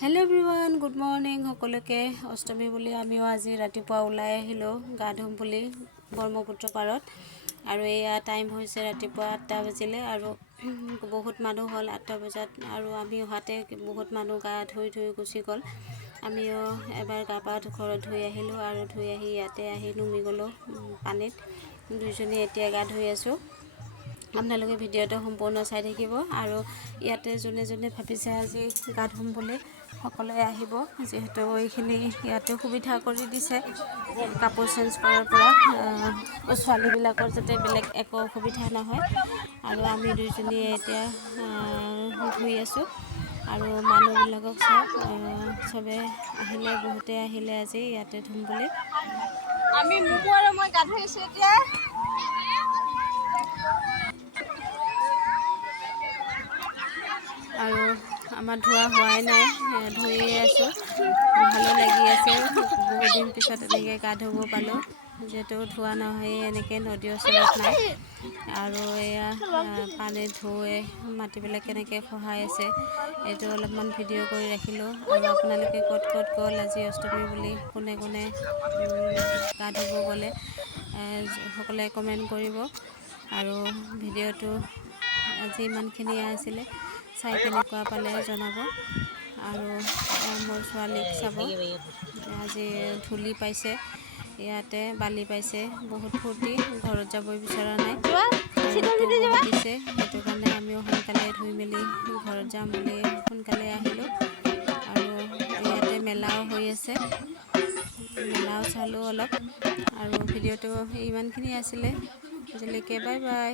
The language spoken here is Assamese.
हेलो एवरीवन गुड मर्निंग सकलोके अष्टमी बुली आमिও আজি ৰাতিপুৱা ওলাই আহিলো গা ধুম বুলি ব্ৰহ্মপুত্ৰ পাৰত আৰু এয়া টাইম হৈছে ৰাতিপুৱা 8টা বাজিলে আৰু বহুত মানুহ হল 8টা বজাত আৰু আমি হাতে বহুত মানুহ গা ধুই গুছি গল আমিও এবাৰ গা পা ঘৰত ধুই আহিলো আৰু ধুই আহি ইয়াতে আহি নুমি গলো পানীত দুইজনী এতিয়া গা ধুই আছো আপোনালোকে ভিডিঅটো সম্পূৰ্ণ চাই থাকিব আৰু ইয়াতে জনে জনে ভাবিছে আজি গা ধুম বুলি সকলোৱে আহিব যেহেতু এইখিনি ইয়াতে সুবিধা কৰি দিছে কাপোৰ চেঞ্জ কৰাৰ পৰা ছোৱালীবিলাকৰ যাতে বেলেগ একো অসুবিধা নহয় আৰু আমি দুইজনীয়ে এতিয়া ধুই আছো আৰু মানুহবিলাকক সবে আহিলে বহুতে আহিলে আজি ইয়াতে ধুম বুলি আমি মুমু আৰু মই গা ধুই আছো এতিয়া আৰু আমাৰ ধোৱা হোৱাই নাই ধুইয়ে আছো ভালো লাগি আছে বহুত দিন পিছত এনেকৈ গা ধুব পালো যেহেতু ধোৱা নহয় এনেকৈ নদীৰ ওচৰত নাই আৰু এয়া পানী ধুই মাটিবিলাক কেনেকৈ খহাই আছে এইটো অলপমান ভিডিঅ' কৰি ৰাখিলোঁ আৰু আপোনালোকে ক'ত ক'ত গ'ল আজি অষ্টমী বুলি কোনে কোনে গা ধুব গ'লে সকলোৱে কমেণ্ট কৰিব আৰু ভিডিঅ'টো আজি ইমানখিনিয়ে আছিলে চাই কেনেকুৱা পালে জনাব আৰু মোৰ ছোৱালীক চাব আজি ধূলি পাইছে ইয়াতে বালি পাইছে বহুত ফূৰ্তি ঘৰত যাবই বিচৰা নাই দিছে সেইটো কাৰণে আমিও সোনকালে ধুই মেলি ঘৰত যাম বুলি সোনকালে আহিলোঁ আৰু ইয়াতে মেলাও হৈ আছে মেলাও চালোঁ অলপ আৰু ভিডিঅ'টো ইমানখিনি আছিলে আজিলৈকে বাই বাই।